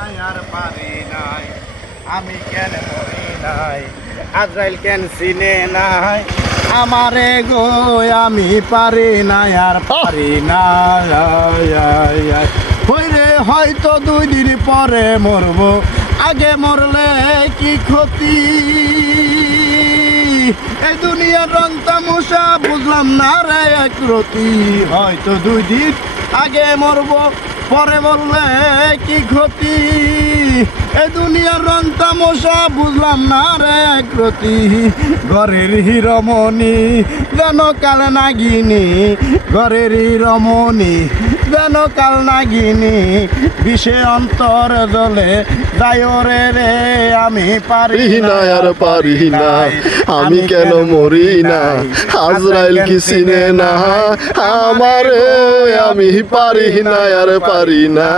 নাই আর পারি নাই, আমি কেন মরি নাই, আজরাইল কেন চিনে নাই আমারে গো, আমি পারি নাই আর পারি না। হইরে হয়তো 2 দিন পরে মরবো, আগে মরলে কি ক্ষতি, এই দুনিয়ার রং তামসা বুঝলাম না রে একরতি, হয়তো 2 দিন আগে মরবো পরে মরলে কি ক্ষতি, এই দুনিয়ার রং তামসা বুঝলাম না রে একরতি, ঘরের হিরমণি যেন কাল নাগিনী, ঘরের হিরমণি যেন কাল নাগিনী, বিষে অন্তর জলে যায় রে রে, আমি পারি না আর পারি না, আমি কেন মরি না, আজরাইল কি চিনে না আমারে, আমি পারি না আর পারি না।